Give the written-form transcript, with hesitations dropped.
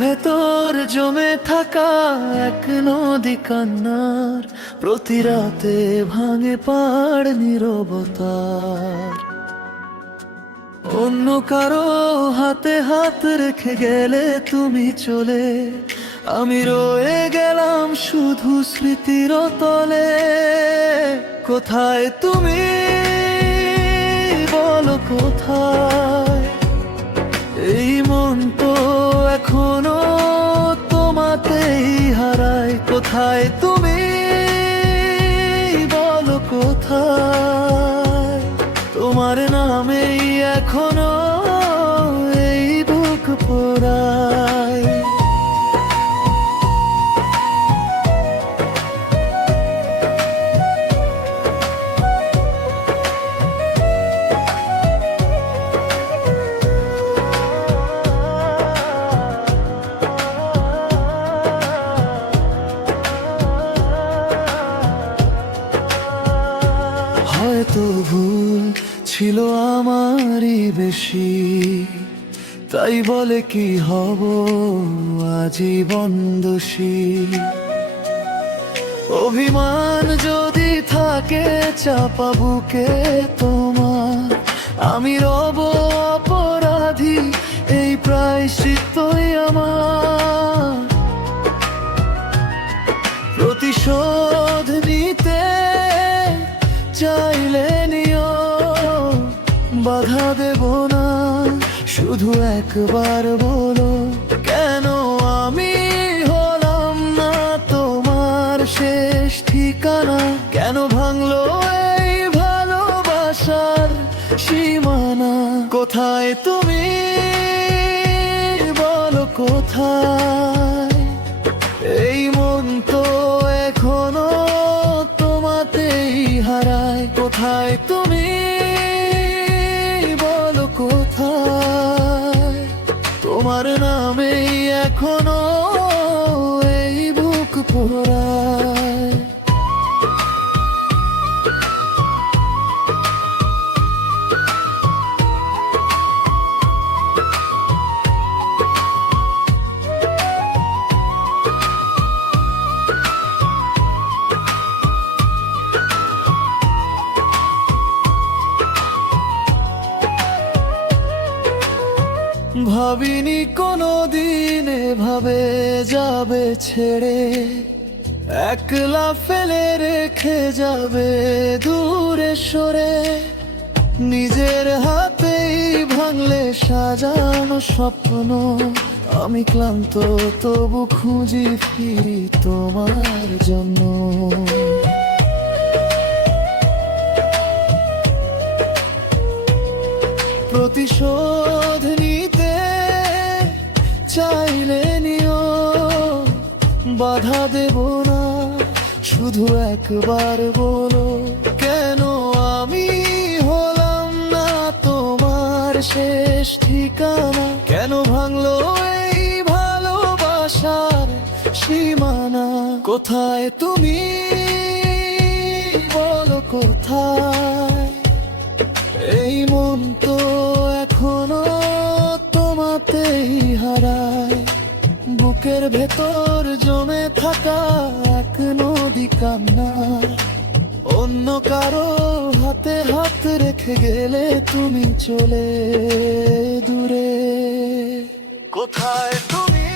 ভেতর জমে থাকা এক নদী কান্নার প্রতি রাতে ভাঙে পাড় নীরবতার। অন্য কারো হাতে হাত রেখে গেলে তুমি চলে, আমি রয়ে গেলাম শুধু স্মৃতির তলে। কোথায় তুমি বলো কোথায়? এই মন তো এখনো তোমাতেই হারায়। কোথায় তুমি বলো কোথায়? তোমার নামেই এখনো এই বুক পোড়ায়। হয়তো ভুল ছিল আমারই বেশি, তাই বলে কি হব আজীবন দোষী। অভিমান যদি থাকে চাপা বুকে তোমার, আমি রব অপরাধী, এই প্রায়শ্চিত্তই আমার। প্রতিশোধ নিতে চাইলে নিও, বাধা দেব না, শুধু একবার বলো কেন আমি হলাম না তোমার শেষ ঠিকানা? কেন ভাঙলো এই ভালোবাসার সীমানা? কোথায় তুমি বলো কোথায়? এই মন তো এখনো তোমাতেই হারায়। কোথায় তুমি বলো কোথায়? তোমার নামেই এখনো এই বুক পোড়ায়। ভাবিনি কোনোদিন এভাবে যাবে ছেড়ে, একলা ফেলে রেখে যাবে দূরে সরে। নিজের হাতেই ভাঙলে সাজানো স্বপ্ন, আমি ক্লান্ত তবু খুঁজি ফিরি তোমার জন্য। প্রতিশোধ নিতে চাইলে নিও, বাধা দেব না, শুধু একবার বলো কেন আমি হলাম না তোমার শেষ ঠিকানা? কেন ভাঙলো এই ভালোবাসার সীমানা? কোথায় তুমি বলো কোথায়? এই মন তো এখনো তোমাতেই হারায়। বুকের ভেতর জমে থাকা এক নদী কান্না, অন্য কারো হাতে হাত রেখে গেলে তুমি চলে দূরে। কোথায় তুমি